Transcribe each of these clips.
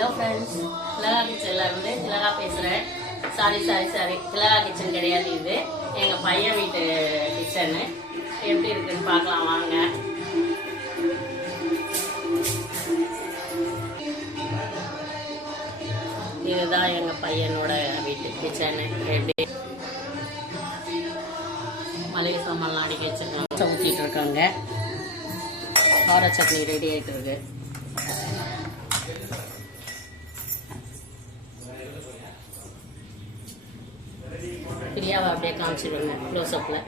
Hello friends, திலகா கிச்சன்ல இருந்து திலகா பேசுகிறேன். சாரி திலகா கிச்சன் கிடையாது, இது எங்கள் பையன் வீட்டு கிச்சனு. எப்படி இருக்குன்னு பார்க்கலாம் வாங்க. இதுதான் எங்கள் பையனோட வீட்டு கிச்சனு. எப்படி மளிகை சாமான்லாம் அடிக்க வச்சுருக்காங்க, ஊற்றிட்டு இருக்காங்க. கார சட்னி ரெடி ஆகிட்டு இருக்கு. பிரியாவை அப்படியே காமிச்சிடுங்க க்ளோஸ்அப்பில்.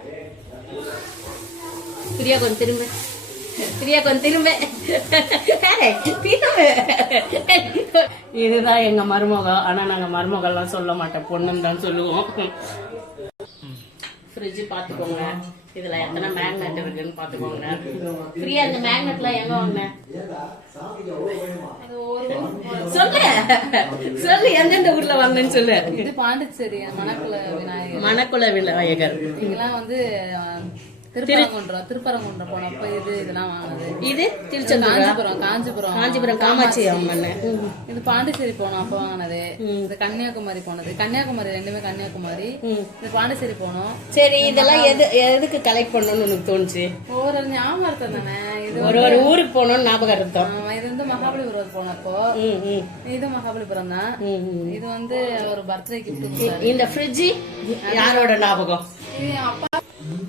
பிரியா கொஞ்சம் திரும்ப, இதுதான் எங்க மருமகம். ஆனா நாங்க மருமகள்லாம் சொல்ல மாட்டோம், பொண்ணுன்னு தான் சொல்லுவோம். ஃப்ரிட்ஜ் பார்த்துக்கோங்க, இதுல எத்தனை மேக்னெட் இருக்குன்னு பார்த்துக்கோங்க. பிரியா, இந்த மேக்னெட்லாம் எங்க வாங்க சொல்லு, எந்தெந்த ஊர்ல வாங்கினேன்னு சொல்லு. இது பாண்டிச்சேரி மணக்குள விநாயகர். இதெல்லாம் வந்து திருப்பரங்குன்றம் போனப்ப இதெல்லாம் வாங்கினது. இது திருச்செந்தூர், காஞ்சிபுரம் காமாட்சி அம்மன். இது பாண்டிச்சேரி போனோம் அப்ப வாங்கினது. இது கன்னியாகுமரி போனது. கன்னியாகுமரி ரெண்டுமே கன்னியாகுமரி. இது பாண்டிச்சேரி போனோம். சரி, இதெல்லாம் எதுக்கு கலெக்ட் பண்ணணும்னு எனக்கு தோணுச்சு? ஒரு ஞாபகம் இருக்கும் தானே. இது ஒரு ஊருக்கு போகணும்னு ஞாபகம் இருக்கும். இது வந்து மகாபலிபுரம் போனப்போ. இது மகாபலிபுரம் தான். இது வந்து ஒரு பர்த்டே கிஃப்ட். இந்த ஃப்ரிட்ஜ் யாரோட ஞாபகம்? அப்பா.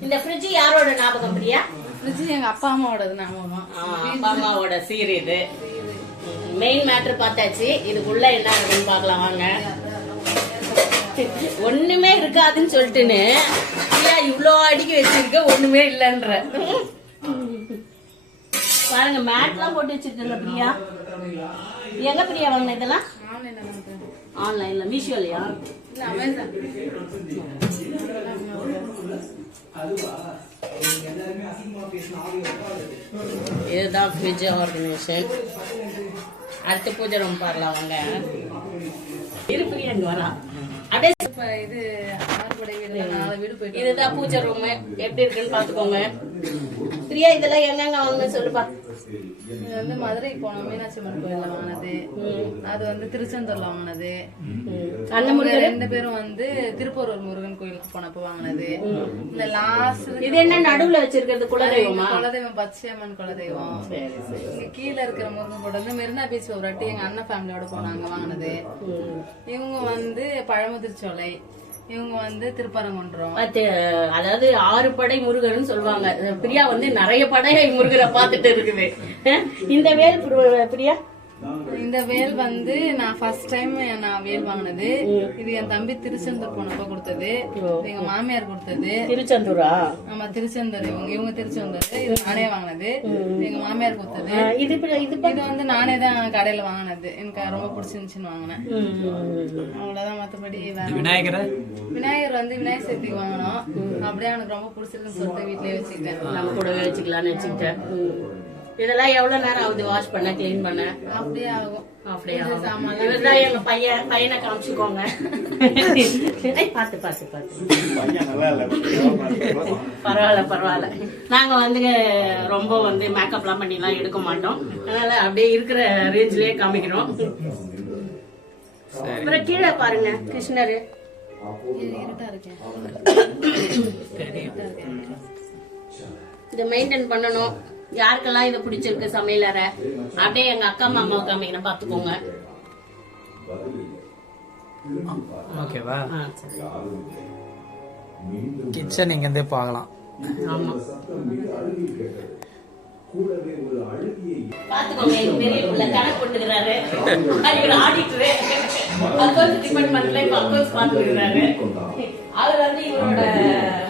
இந்த ஃப்ரிட்ஜ் யாரோட ஞாபகம் பிரியா? ஃப்ரிட்ஜ் எங்க அப்பா அம்மாவோடது ஞாபகம். அப்பா அம்மாவோட சீர் இது. மெயின் மேட்டர் பார்த்தாச்சு. இதுக்குள்ள என்ன இருக்குன்னு பார்க்கலாம் வாங்க. ஒண்ணுமே இருக்காதுன்னு சொல்லிட்டுன்னு பிரியா இவ்வளோ அடுக்கி வச்சிருக்க, ஒண்ணுமே இல்லைன்ற பாருங்க. மேட்லாம் போட்டு வச்சிருக்கல பிரியா. எங்க பிரியா வாங்கின இதெல்லாம்? ஆன்லைன்ல, மீஷோலயா? இதுதான் ஃப்ரிட்ஜ் ஆர்கனைசேஷன். அடுத்த பூஜை ரூம் பார்க்கலாம் வாங்க. இருப்பிரியா அங்க வரா அப்படியே. இது இதுதான் பூஜை ரூம். எப்படி இருக்குன்னு பாத்துக்கோங்க. பிரியா, இதெல்லாம் எங்கெங்க வாங்க சொல்லுப்பா. இது வந்து மதுரைக்கு போனோம், மீனாட்சி அம்மன் கோயில்ல வாங்கினது. அது வந்து திருச்செந்தூர்ல வாங்கினது. ரெண்டு பேரும் வந்து திருப்பூரூர் முருகன் கோயிலுக்கு போனப்ப வாங்கினது. இந்த லாஸ்ட் இது என்ன நடுவுல வச்சிருக்கிறது? குலதெய்வமா? குலதெய்வம் பச்சையம்மன் குலதெய்வம். இங்க கீழே இருக்கிற முருகன் கூட வந்து மெரினா பீச் ஒரு வாட்டி எங்க அண்ணன் ஃபேமிலியோட போனாங்க வாங்கினது. இவங்க வந்து பழமுதிர்ச்சோலை, இவங்க வந்து திருப்பரங்குன்றம். அதாவது 6 படை முருகன் சொல்லுவாங்க. பிரியா வந்து நிறைய படை முருகரை பார்த்துட்டு இருக்குது. இந்த வேல் பிரியா, இந்த வேல் வந்து நான் ஃபர்ஸ்ட் டைம் நான் வேல் வாங்கினது. இது என் தம்பி திருச்செந்தூர் போனப்ப கொடுத்தது. எங்க மாமியார் கொடுத்தது. திருச்செந்தூரா? ஆமா, திருச்செந்தூர். இவங்க திருச்செந்தூர். இது நானே வாங்கினது. எங்க மாமியார் கொடுத்தது. இது வந்து நானே தான் கடையில வாங்கினது. எனக்கு ரொம்ப பிடிச்சிருந்துச்சுன்னு வாங்கினேன். அவ்வளவுதான். மத்தபடி விநாயகர் வந்து விநாயகர் சதுர்த்திக்கு வாங்கினோம். அப்படியே எனக்கு ரொம்ப பிடிச்சிருக்குன்னு சொல்லிட்டு வீட்லயே வச்சுக்கிட்டேன். நம்ம கூட வச்சுக்கலாம்னு வச்சுக்கிட்டேன். இதெல்லாம் எவ்வளவு நேரம் ஆகுது வாஷ் பண்ண, கிளீன் பண்ண? அப்படியே ஆகும். இவர்தான் எங்க பையனை காமிச்சுக்கோங்க. பாத்து பரவாயில்ல. நாங்க வந்து ரொம்ப வந்து மேக்கப் எல்லாம் பண்ணி எல்லாம் எடுக்க மாட்டோம். அதனால அப்படியே இருக்கிற ரேஞ்சிலேயே காமிக்கிறோம். அப்புறம் கீழே பாருங்க கிருஷ்ணரு. இதை மெயின்டைன் பண்ணணும். யாருக்கெல்லாம் இது பிடிச்சிருக்கு சமையலற, அப்படியே எங்க அக்கா மாமாவை காமிக்கிறேன் பாத்துக்கோங்க. ஓகேவா? கிச்சன் இங்க இருந்தே பார்க்கலாம். ஆமா, பாத்துக்கோங்க. எங்க பெரிய பிள்ளை கணக்கு போட்டுக்கிறாரு. இவர் ஆடிட்டரு, அக்கௌண்ட்ஸ் டிபார்ட்மெண்ட்ல இப்ப அக்கௌண்ட்ஸ் பாத்துக்கிறாரு. அவர் வந்து இவரோட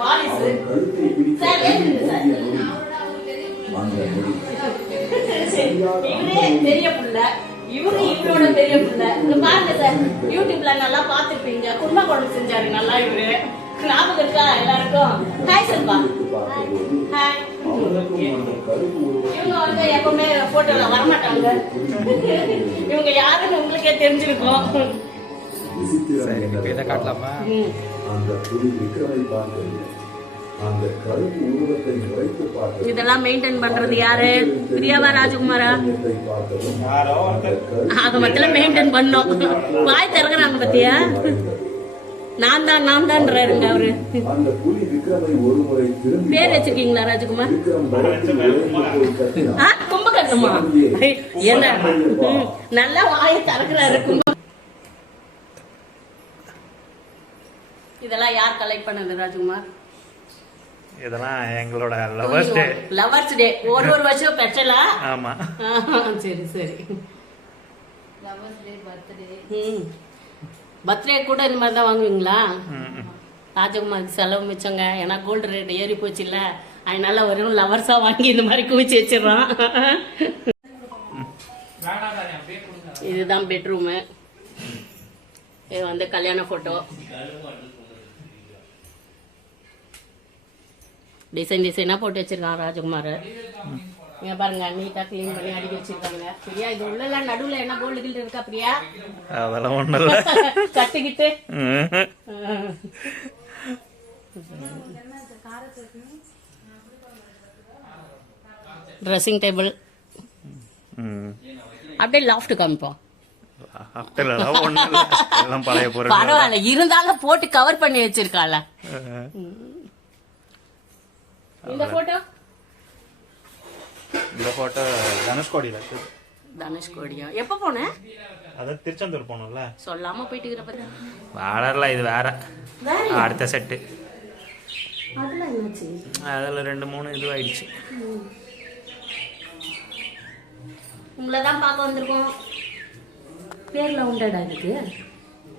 வாரிசு. இவரே பெரிய புள்ள, இவரோட பெரிய புள்ள. இங்க பாருங்க சார், யூடியூப்ல நல்லா பாத்துருப்பீங்க. குருமா குழம்பு செஞ்சாரு நல்லா. இவரு ஞாபகம் இருக்கா எல்லாருக்கும்? ஹாய் சொல்பா. ஹாய். இவங்க வந்து எப்பவுமே போட்டோல வரமாட்டாங்க. இவங்க யாருன்னு உங்களுக்கே தெரிஞ்சிருக்கும். சரி, இதை காட்டலாமா? இதெல்லாம் மெயின்டைன் பண்றது யாரு? பிரியாவா ராஜகுமாரா? ஆக மொத்தம் மெயின்டைன் பண்ணோம். வாய் திறக்குறாங்க பத்தியா? நான் தான்ன்றாருங்க அவரு. பேர் வச்சிருக்கீங்களா ராஜகுமார்? கும்பகர்ணமா? என்ன நல்லா வாயை திறக்குறாரு கும்ப. இதெல்லாம் யார் கலெக்ட் பண்ணது ராஜகுமார்? இதெல்லாம் எங்களோட லவர்ஸ் டே. லவர்ஸ் டே ஒரு வருஷம் பெற்றலா? ஆமா. சரி சரி. லவர்ஸ் டே, பர்த்டே. பர்த்டே கூட இந்த மாதிரி தான் வாங்குவீங்களா? ராஜகுமாருக்கு செலவு மிச்சங்க. ஏன்னா கோல்டு ரேட் ஏறி போச்சுல்ல, அதனால வெறும் லவர்ஸா வாங்கி இந்த மாதிரி குவிச்சு வச்சிடறான். இதுதான் பெட்ரூமு. இது வந்து கல்யாண போட்டோ. டிசைனா போட்டு வச்சிருக்கான் ராஜகுமார். இங்க பாருங்க, நீட்டா கிளீன் பண்ணி அடிக்க வச்சிருக்காங்க. பிரியா இது உள்ள நடுவுல என்ன கோல்டு கில்டு இருக்கா பிரியா? அதெல்லாம் ஒண்ணு இல்ல. கட்டிக்கிட்டு ட்ரெஸ்ஸிங் டேபிள். அப்படியே லாஃப்ட் காமிப்போம். பரவாயில்ல, இருந்தாலும் போட்டு கவர் பண்ணி வச்சிருக்கால. இந்த போட்டோ தனுஷ்கோடியில. தனுஷ்கோடியா? எப்ப போன? அத திருச்செந்தூர் போனோம்ல. சொல்லாம போயிட்டு வாடர்ல. இது வேற அடுத்த செட்டு. அதெல்லாம் என்னாச்சு? அதுல 2-3 இதுவாயிடுச்சு. உங்களை தான் பார்க்க வந்திருக்கோம். பேர்ல உண்டடா இதுக்கு?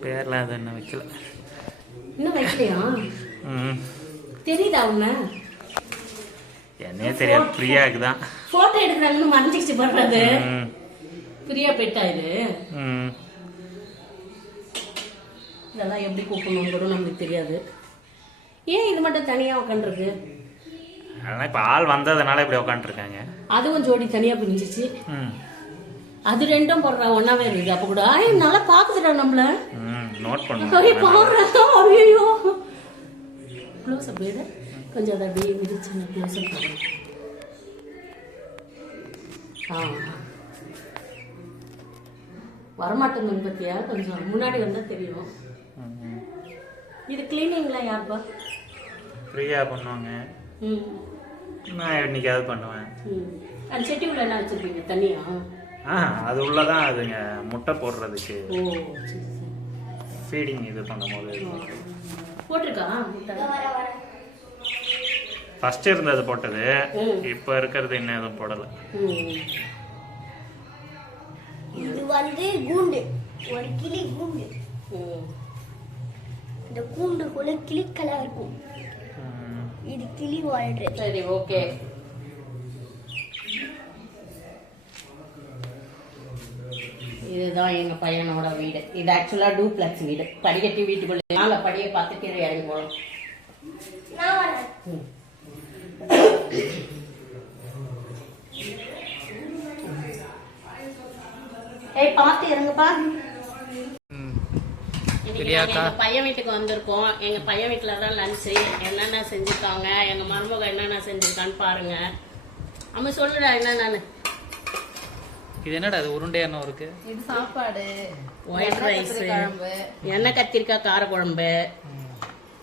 பேர்ல அது என்ன வைக்கல. இன்னும் வைக்கலையா? தெரியுதா உன்ன? என்னே தெரியாது. பிரியாக்கு தான் போட்டோ எடுக்கிறாங்கன்னு மறைஞ்சிச்சு பண்றது. பிரியா பெட்டா இது? இதெல்லாம் எப்படி கூப்பிடணும் கூட நமக்கு தெரியாது. ஏன் இது மட்டும் தனியா உட்காந்துருக்கு? அதனால இப்ப ஆள் வந்ததுனால இப்படி உட்காந்துருக்காங்க. அதுவும் ஜோடி தனியா பிரிஞ்சிச்சு. அது ரெண்டும் போடுறா ஒன்னாவே இருக்குது. அப்ப கூட நல்லா பாக்குதுடா நம்மள. நோட் பண்ணுங்க. ஐயோ க்ளோஸ் அப் எடு கொஞ்சம். அதை அப்படியே விரிச்சு க்ளோஸ் அப் பண்ணுங்க. வரமாட்டேங்க பத்தியா? கொஞ்சம் முன்னாடி வந்தா தெரியும். இது கிளீனிங்லாம் யாருப்பா? ஃப்ரீயா பண்ணுவாங்க. நான் என்னைக்காவது பண்ணுவேன். அந்த செட்டி உள்ள என்ன வச்சிருப்பீங்க? தண்ணியா? அது உள்ளதான் அதுங்க முட்டை போடுறதுக்கு. ஃபீடிங் இது பண்ணும்போது போட்டிருக்கா? ஃபர்ஸ்ட் இருந்தது போட்டது. இப்ப இருக்கிறது இன்னும் எதுவும் போடல. இது வந்து கூண்டு, ஒரு கிளி கூண்டு. இந்த கூண்டுக்குள்ள கிளிக்கெல்லாம் இருக்கும். இது கிளி வாழ்றது. சரி, ஓகே. இதுதான் எங்க பையனோட வீடு. இது ஆக்சுவலா டூப்ளெக்ஸ் வீடு. படிக்கட்டி வீட்டுக்குள்ள நாங்க படியை பார்த்து கீழே இறங்கி போறோம். ஏய், பார்த்து இறங்குப்பா. எங்க பையன் வீட்டுக்கு வந்திருக்கோம். எங்க பையன் வீட்டுல தான் லஞ்சு. என்னென்ன செஞ்சிருக்காங்க, எங்க மருமக என்னென்ன செஞ்சிருக்கான்னு பாருங்க. அம்மா சொல்லுடா என்னென்னு. இது என்னடா அது உருண்டை என்ன இருக்கு? இது சாப்பாடு, ஒயிட் ரைஸ், எண்ணெய் கத்திரிக்காய் கார குழம்பு,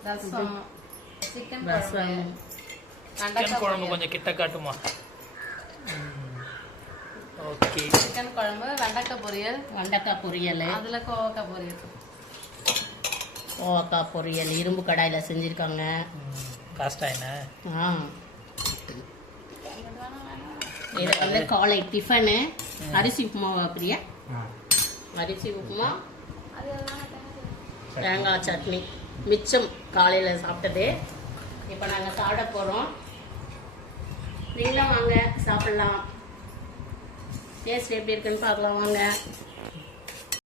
ரசம், சிக்கன் குழம்பு. கொஞ்சம் கிட்ட காட்டுமா? ஓகே. சிக்கன் குழம்பு, வெண்டைக்காய் பொரியல், அதுல கோவக்காய் பொரியல், இரும்பு கடாயில செஞ்சிருக்காங்க. காஸ்டா என்ன? இது வந்து காலை டிஃபனு. அரிசி உப்புமாவா பிரியா? அரிசி உப்புமா, தேங்காய் சட்னி மிச்சம் காலையில் சாப்பிட்டது. இப்போ நாங்கள் சாப்பிட போகிறோம். நீங்களும் வாங்க சாப்பிட்லாம். டேஸ்ட் எப்படி இருக்குன்னு பார்க்கலாம் வாங்க.